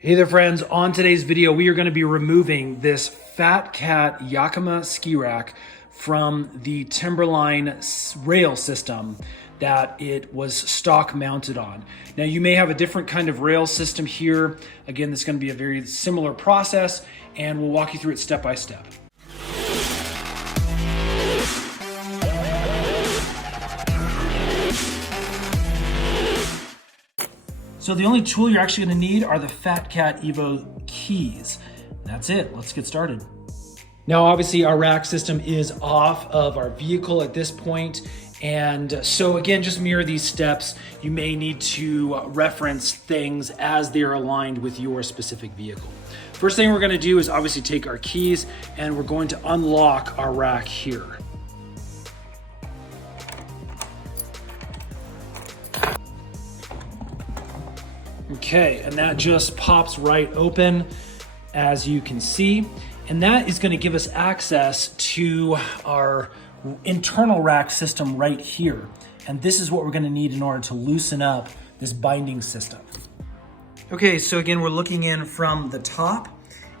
Hey there friends, on today's video we are going to be removing this Fatcat Yakima ski rack from the Timberline rail system that it was stock mounted on. Now you may have a different kind of rail system here. Again, this is going to be a very similar process and we'll walk you through it step by step. So the only tool you're actually going to need are the Fatcat Evo keys. That's it. Let's get started. Now, obviously, our rack system is off of our vehicle at this point. And so again, just mirror these steps. You may need to reference things as they're aligned with your specific vehicle. First thing we're going to do is obviously take our keys and we're going to unlock our rack here. Okay, and that just pops right open, as you can see. And that is going to give us access to our internal rack system right here. And this is what we're going to need in order to loosen up this binding system. Okay, so again, we're looking in from the top,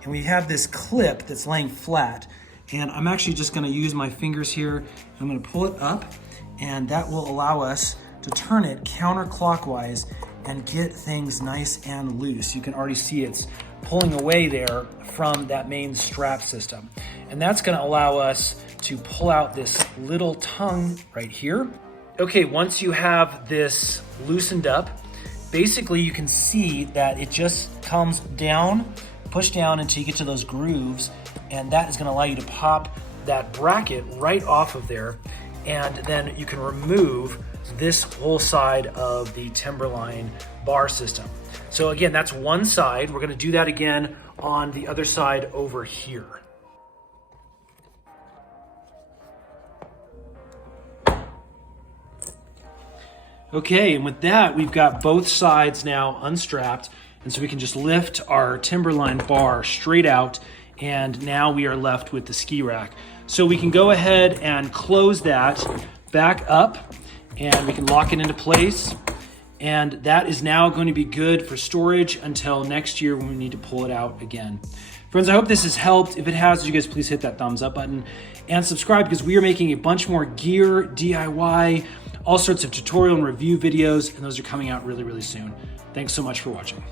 and we have this clip that's laying flat. And I'm actually just going to use my fingers here, and I'm going to pull it up, and that will allow us to turn it counterclockwise and get things nice and loose. You can already see it's pulling away there from that main strap system. And that's gonna allow us to pull out this little tongue right here. Okay, once you have this loosened up, basically you can see that it just comes down, push down until you get to those grooves, and that is gonna allow you to pop that bracket right off of there, and then you can remove this whole side of the Timberline bar system. So again, that's one side. We're going to do that again on the other side over here. Okay, and with that, we've got both sides now unstrapped, and so we can just lift our Timberline bar straight out, and now we are left with the ski rack. So we can go ahead and close that back up, and we can lock it into place. And that is now going to be good for storage until next year when we need to pull it out again. Friends, I hope this has helped. If it has, you guys please hit that thumbs up button and subscribe, because we are making a bunch more gear, DIY, all sorts of tutorial and review videos, and those are coming out really, really soon. Thanks so much for watching.